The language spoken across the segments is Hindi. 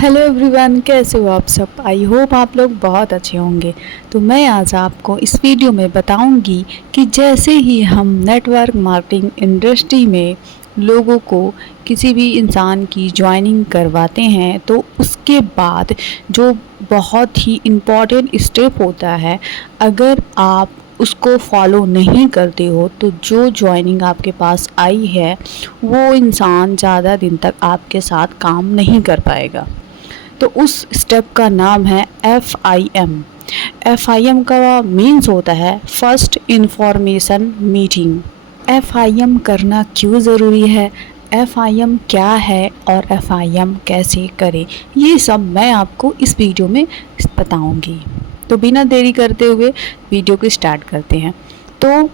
हेलो एवरीवन, कैसे हो आप सब। आई होप आप लोग बहुत अच्छे होंगे। तो मैं आज आपको इस वीडियो में बताऊंगी कि जैसे ही हम नेटवर्क मार्केटिंग इंडस्ट्री में लोगों को किसी भी इंसान की ज्वाइनिंग करवाते हैं तो उसके बाद जो बहुत ही इम्पॉर्टेंट स्टेप होता है, अगर आप उसको फॉलो नहीं करते हो तो जो ज्वाइनिंग आपके पास आई है वो इंसान ज़्यादा दिन तक आपके साथ काम नहीं कर पाएगा। तो उस स्टेप का नाम है FIM। FIM का मीन्स होता है फर्स्ट इंफॉर्मेशन मीटिंग। FIM करना क्यों ज़रूरी है, FIM क्या है और FIM कैसे करें, ये सब मैं आपको इस वीडियो में बताऊंगी। तो बिना देरी करते हुए वीडियो को स्टार्ट करते हैं। तो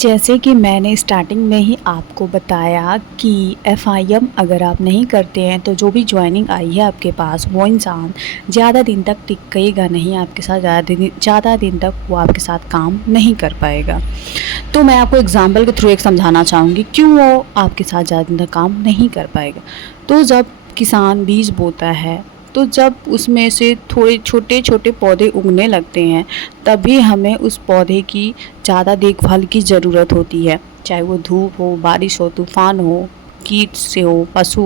जैसे कि मैंने स्टार्टिंग में ही आपको बताया कि FIM अगर आप नहीं करते हैं तो जो भी ज्वाइनिंग आई है आपके पास वो इंसान ज़्यादा दिन तक टिकेगा नहीं आपके साथ, ज़्यादा दिन तक वो आपके साथ काम नहीं कर पाएगा। तो मैं आपको एग्जांपल के थ्रू एक समझाना चाहूँगी क्यों वो आपके साथ ज़्यादा दिन तक काम नहीं कर पाएगा। तो जब किसान बीज बोता है तो जब उसमें से थोड़े छोटे छोटे पौधे उगने लगते हैं तभी हमें उस पौधे की ज़्यादा देखभाल की ज़रूरत होती है, चाहे वो धूप हो, बारिश हो, तूफ़ान हो, कीट से हो, पशु।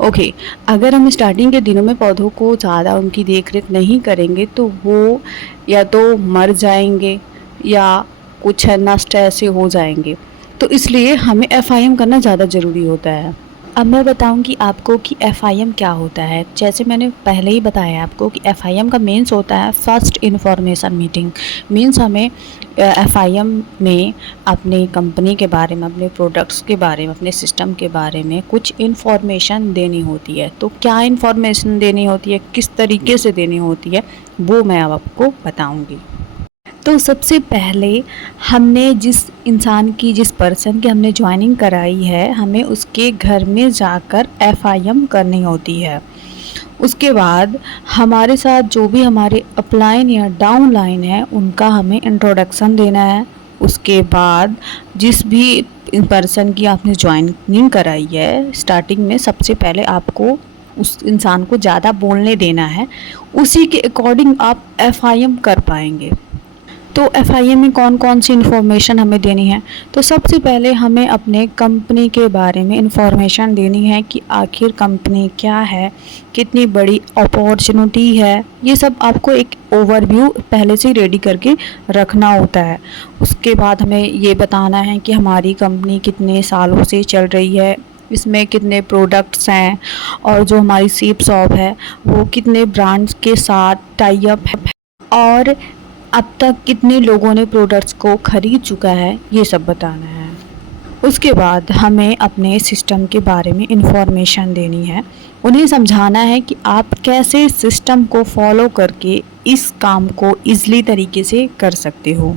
ओके, अगर हम स्टार्टिंग के दिनों में पौधों को ज़्यादा उनकी देख रेख नहीं करेंगे तो वो या तो मर जाएंगे या कुछ नष्ट ऐसे हो जाएंगे। तो इसलिए हमें FIM करना ज़्यादा ज़रूरी होता है। अब मैं बताऊंगी आपको कि FIM क्या होता है। जैसे मैंने पहले ही बताया आपको कि FIM का मीन्स होता है फर्स्ट इन्फॉर्मेशन मीटिंग। मीन्स हमें FIM में अपनी कंपनी के बारे में, अपने प्रोडक्ट्स के बारे में, अपने सिस्टम के बारे में कुछ इन्फॉर्मेशन देनी होती है। तो क्या इन्फॉर्मेशन देनी होती है, किस तरीके से देनी होती है, वो मैं अब आपको बताऊँगी। तो सबसे पहले हमने जिस इंसान की, जिस पर्सन की हमने ज्वाइनिंग कराई है, हमें उसके घर में जाकर FIM करनी होती है। उसके बाद हमारे साथ जो भी हमारे अपलाइन या डाउन लाइन है उनका हमें इंट्रोडक्शन देना है। उसके बाद जिस भी पर्सन की आपने ज्वाइनिंग कराई है, स्टार्टिंग में सबसे पहले आपको उस इंसान को ज़्यादा बोलने देना है, उसी के अकॉर्डिंग आप FIM कर पाएंगे। तो FIM में कौन कौन सी इन्फॉर्मेशन हमें देनी है, तो सबसे पहले हमें अपने कंपनी के बारे में इन्फॉर्मेशन देनी है कि आखिर कंपनी क्या है, कितनी बड़ी अपॉर्चुनिटी है। ये सब आपको एक ओवरव्यू पहले से ही रेडी करके रखना होता है। उसके बाद हमें ये बताना है कि हमारी कंपनी कितने सालों से चल रही है, इसमें कितने प्रोडक्ट्स हैं और जो हमारी सीप शॉप है वो कितने ब्रांड्स के साथ टाई अप है और अब तक कितने लोगों ने प्रोडक्ट्स को ख़रीद चुका है, ये सब बताना है। उसके बाद हमें अपने सिस्टम के बारे में इन्फॉर्मेशन देनी है। उन्हें समझाना है कि आप कैसे सिस्टम को फॉलो करके इस काम को ईज़िली तरीके से कर सकते हो।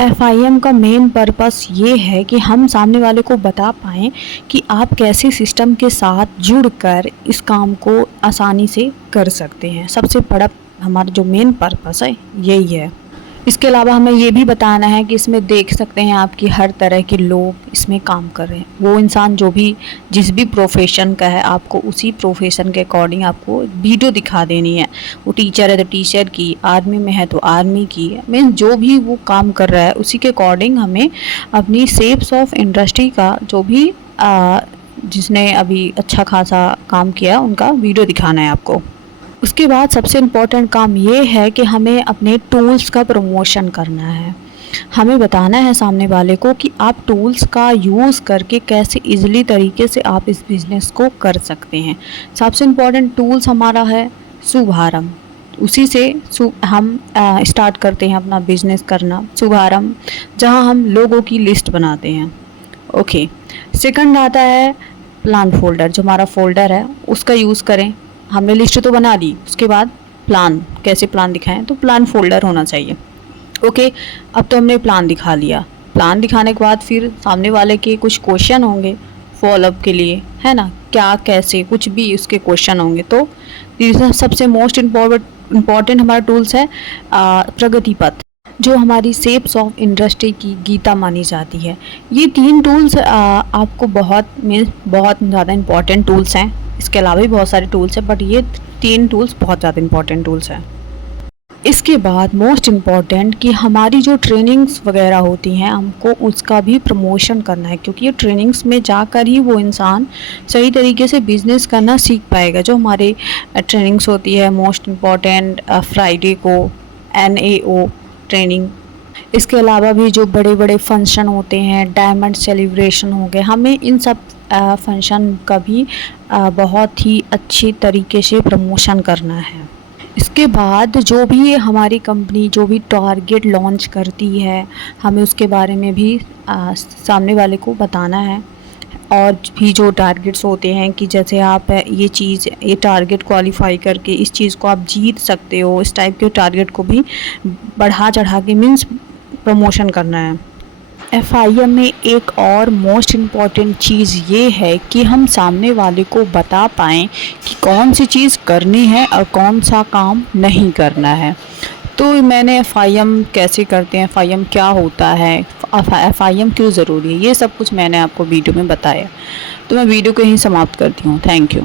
FIM का मेन पर्पस ये है कि हम सामने वाले को बता पाएँ कि आप कैसे सिस्टम के साथ जुड़कर इस काम को आसानी से कर सकते हैं। सबसे बड़ा हमारा जो मेन पर्पस है यही है। इसके अलावा हमें ये भी बताना है कि इसमें देख सकते हैं आप कि हर तरह के लोग इसमें काम कर रहे हैं। वो इंसान जो भी जिस भी प्रोफेशन का है, आपको उसी प्रोफेशन के अकॉर्डिंग आपको वीडियो दिखा देनी है। वो टीचर है तो टीचर की, आर्मी में है तो आर्मी की, मीन जो भी वो काम कर रहा है उसी के अकॉर्डिंग हमें अपनी सेप्स ऑफ इंडस्ट्री का जो भी जिसने अभी अच्छा खासा काम किया उनका वीडियो दिखाना है आपको। उसके बाद सबसे इम्पोर्टेंट काम ये है कि हमें अपने टूल्स का प्रमोशन करना है। हमें बताना है सामने वाले को कि आप टूल्स का यूज़ करके कैसे इजीली तरीके से आप इस बिज़नेस को कर सकते हैं। सबसे इम्पोर्टेंट टूल्स हमारा है शुभारंभ। उसी से हम स्टार्ट करते हैं अपना बिज़नेस करना। शुभारंभ जहां हम लोगों की लिस्ट बनाते हैं। ओके, सेकंड आता है प्लान फोल्डर। जो हमारा फोल्डर है उसका यूज़ करें। हमने लिस्ट तो बना ली, उसके बाद प्लान, कैसे प्लान दिखाएं, तो प्लान फोल्डर होना चाहिए। ओके, अब तो हमने प्लान दिखा लिया। प्लान दिखाने के बाद फिर सामने वाले के कुछ क्वेश्चन होंगे फॉलोअप के लिए, है ना, क्या कैसे कुछ भी उसके क्वेश्चन होंगे। तो सबसे मोस्ट इम्पॉर्टेंट हमारा टूल्स है प्रगति पथ। जो हमारी सेप्स ऑफ इंडस्ट्री की गीता मानी जाती है। ये 3 टूल्स आपको बहुत ज़्यादा इम्पॉर्टेंट टूल्स हैं। इसके अलावा भी बहुत सारे टूल्स हैं, बट ये 3 टूल्स बहुत ज़्यादा इम्पॉर्टेंट टूल्स हैं। इसके बाद मोस्ट इम्पॉर्टेंट कि हमारी जो ट्रेनिंग्स वगैरह होती हैं, हमको उसका भी प्रमोशन करना है, क्योंकि ये ट्रेनिंग्स में जाकर ही वो इंसान सही तरीके से बिज़नेस करना सीख पाएगा। जो हमारे ट्रेनिंग्स होती है मोस्ट इम्पॉर्टेंट फ्राइडे को NAO ट्रेनिंग, इसके अलावा भी जो बड़े बड़े फंक्शन होते हैं, डायमंड सेलिब्रेशन हो गए, हमें इन सब फंक्शन का भी बहुत ही अच्छी तरीके से प्रमोशन करना है। इसके बाद जो भी हमारी कंपनी जो भी टारगेट लॉन्च करती है, हमें उसके बारे में भी सामने वाले को बताना है। और भी जो टारगेट्स होते हैं कि जैसे आप ये टारगेट क्वालिफाई करके इस चीज़ को आप जीत सकते हो, इस टाइप के टारगेट को भी बढ़ा चढ़ा के मीन्स प्रमोशन करना है। FIM में एक और मोस्ट इम्पॉर्टेंट चीज़ ये है कि हम सामने वाले को बता पाएँ कि कौन सी चीज़ करनी है और कौन सा काम नहीं करना है। तो मैंने FIM कैसे करते हैं, FIM क्या होता है, FIM क्यों ज़रूरी है, ये सब कुछ मैंने आपको वीडियो में बताया। तो मैं वीडियो को यहीं समाप्त करती हूँ। Thank you.